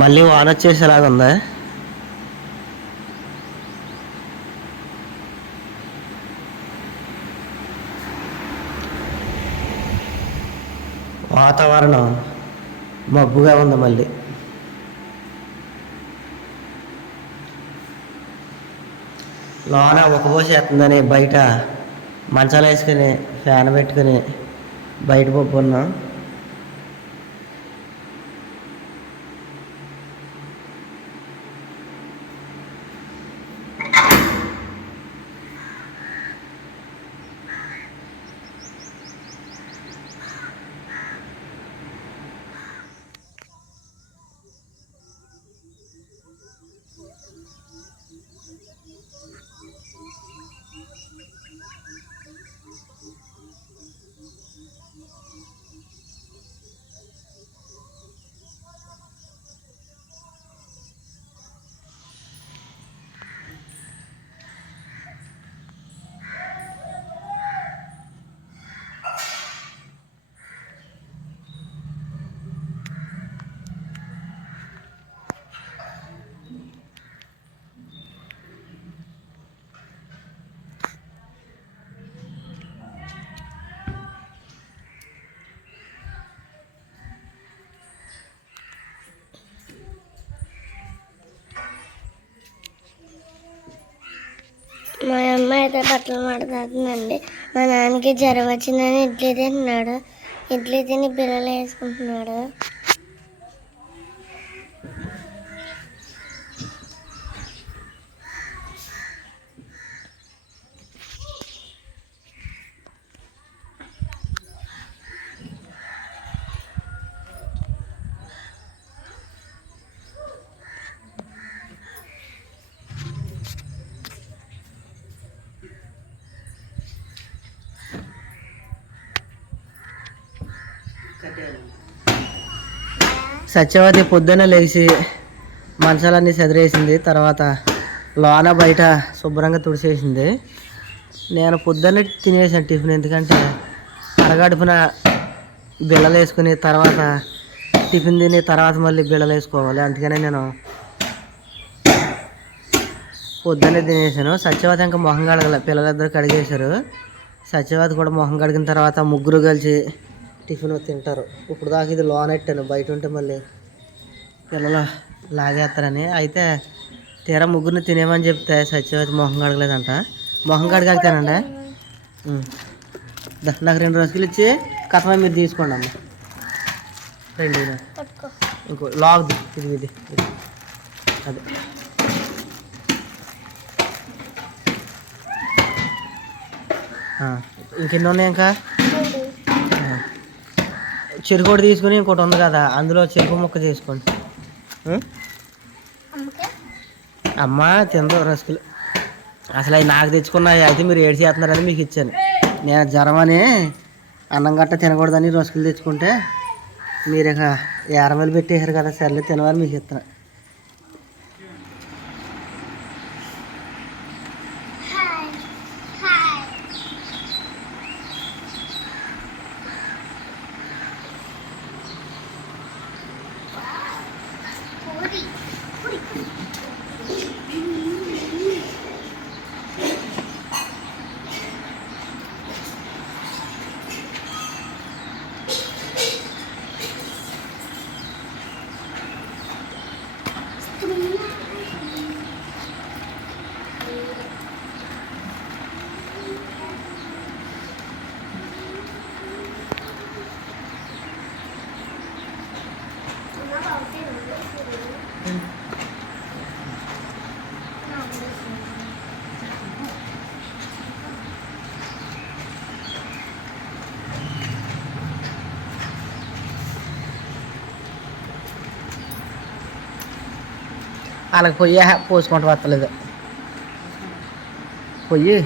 మళ్ళీ వాన వచ్చేసేలాగా ఉందా? వాతావరణం మబ్బుగా ఉంది మళ్ళీ. లోన ఉక్కబోసేస్తుందని బయట మంచాలు వేసుకుని ఫ్యాన్ పెట్టుకుని బయట పప్పున్నాం అయితే బట్టలు మాడుతుందండి మా నాన్నకి జ్వరం వచ్చిందని ఇడ్లీ తింటున్నాడు ఇడ్లీ తిని పిల్లలు వేసుకుంటున్నాడు. సత్యవతి పొద్దున లేచి మంచాలన్నీ చెదిరేసింది. తర్వాత లోన బయట శుభ్రంగా తుడిచేసింది నేను పొద్దున్న తినేసాను టిఫిన్ ఎందుకంటే అరగడుపున బిళ్ళలు వేసుకుని తర్వాత టిఫిన్ తిని తర్వాత మళ్ళీ బిళ్ళలు వేసుకోవాలి. అందుకనే నేను పొద్దున్నే తినేసాను. సత్యవతి ఇంకా మొహం కడగల. పిల్లలిద్దరు కడిగేశారు. సత్యవతి కూడా మొహం కడిగిన తర్వాత ముగ్గురు కలిసి టిఫిన్ తింటారు. ఇప్పుడు దాకా ఇది లోన్ పెట్టాను బయట ఉంటే మళ్ళీ పిల్లలు లాగేస్తారని. అయితే తీరా ముగ్గురిని తినేమని చెప్తే సత్యవతి మొహం కడగలేదంట. మొహం కడగలుగుతానండి నాకు రెండు రోజులు ఇచ్చి కథమ మీరు తీసుకోండి అమ్మ. రెండు ఇంకో లాగ్ ఇది ఇది. అదే. ఇంకెన్ని ఉన్నాయి ఇంకా. చెరుకు కూడా తీసుకుని ఇంకోటి ఉంది కదా అందులో చెరుకు ముక్క చేసుకోండి. అమ్మ తిందో రసుకులు. అసలు అవి నాకు తెచ్చుకున్నాయి అయితే మీరు ఏడు చేస్తున్నారని మీకు ఇచ్చాను. నేను జ్వరం అని అన్నం గట్ట తినకూడదని రసుకులు తెచ్చుకుంటే మీరు ఇక ఎరమలు పెట్టేశారు కదా సర్లే తినవని మీకు ఇస్తున్నా. 無理無理無理 వాళ్ళకి పొయ్యి పోసుకుంటూ వస్తలేదు. పొయ్యి?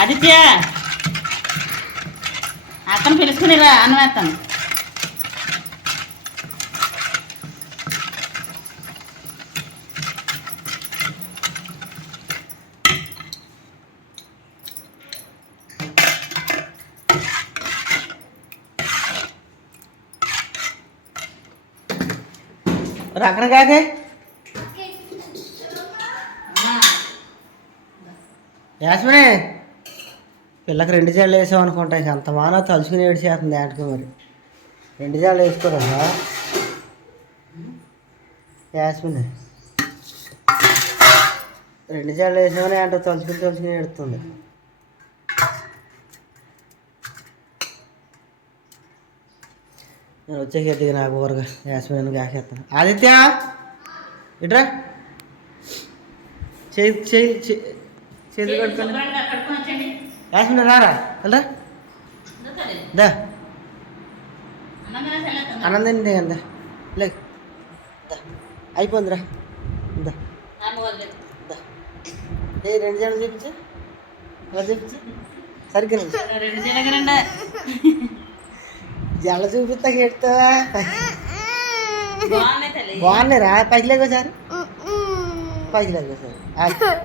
ఆదిత్య. అక్కను పిలుచుకునిరా అన్నం వేస్తాను. పక్కన కాకే యాస్మినే పిల్లకి రెండు జాళ్ళు వేసాం అనుకుంటా ఇక అంత మానవ తలుచుకుని ఏడిచేస్తుంది ఆటకు మరి రెండు జాళ్ళు వేసుకోరా యాస్మినే రెండు జాళ్ళు వేసామని అంటే తలుచుకుని తలుచుకుని ఏడుతుంది నేను వచ్చాక ఎదిగి నాకు ఊరగా యాస్మిన్ కాకేస్తాను ఆదిత్య! ఇట్రా! చేయి చేయి చేతులు వచ్చండి యాస్మిన్ రారా వెళ్ళరా? దా. అన్నం తినేసి వెళ్ళేస్తాను. ఆనందం దా. లే దా. అయిపోయిందిరా దా. ఏ రెండు జడలు చూపించా. అలా చూపించా. సరిగ్గా. రెండు. జీలకర్రండి జడ చూపిస్తా ఎడతావా బాగున్నాయి తల్లి. బాగున్నాయి రా పైకి లేకోసారి పైకి లేకోసారి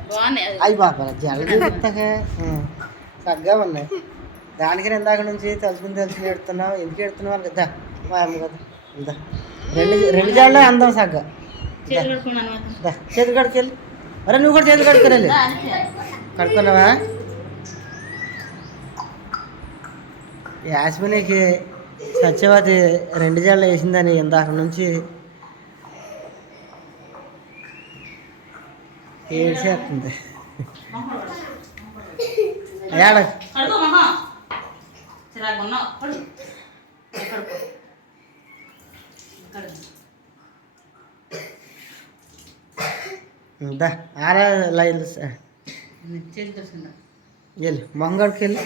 బాగున్నాయి అయ్యి బాబా జడ చూపిస్తాక తగ్గా ఉన్నాయి. దానికి ఇందాక నుంచి తలుచుకుని తలుచుకుని ఎడుతున్నావు. ఎందుకు ఎడుతున్నావు కదా మా అమ్మ కదా. ఇందా రెండు రెండు జాడలే అందం సగ్గా చేతులు కడుకెళ్ళి అరే నువ్వు కూడా చేతులు కడుక్కోలేదు కడుక్కున్నావా? యాస్మినికి సత్యవతి రెండు జాడలు వేసిందని ఇందాక నుంచి ఏడ్చేస్తుంది. ఏడ? ఆరా లైన్ వెళ్ళి. మొహంగడికి వెళ్ళి.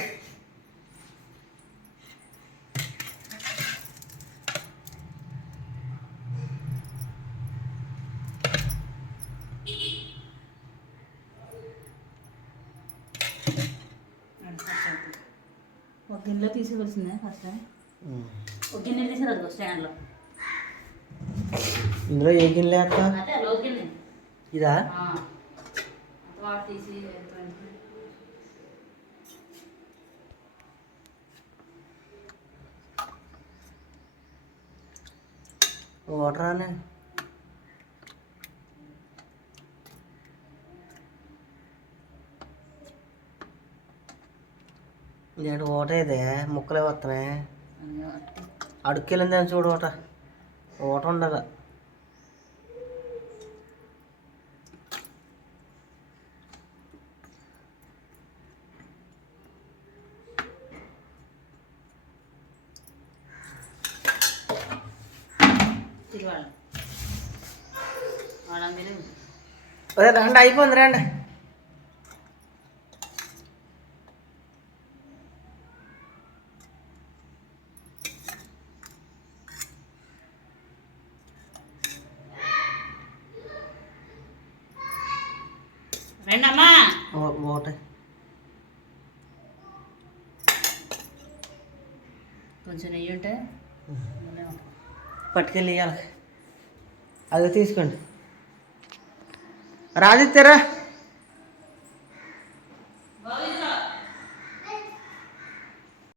గిన్నెలో తీసుకోవాల్సిందే ఫస్ట్ ఒక గిన్నె తీసుకురాదు స్టాండ్లో ఇందులో ఏ గిన్నె అక్క? అదే గిన్నె. ఇదా. వాటర్ తీసి వేసుకోండి. వాటర్ అని ഞാൻ ഓട്ട ചെയ്തേ മുക്കളെ പത്തണേ. അടുക്കലെന്താ ചൂട് ഓട്ട. ഓട്ടം ഉണ്ടല്ല രണ്ടായി പോന്ന് രണ്ടേ. ఓట కొంచెం నెయ్యి ఉంటే పట్టుకెళ్ళి ఇవ్వాలి అది తీసుకోండి. రాజిత్తారా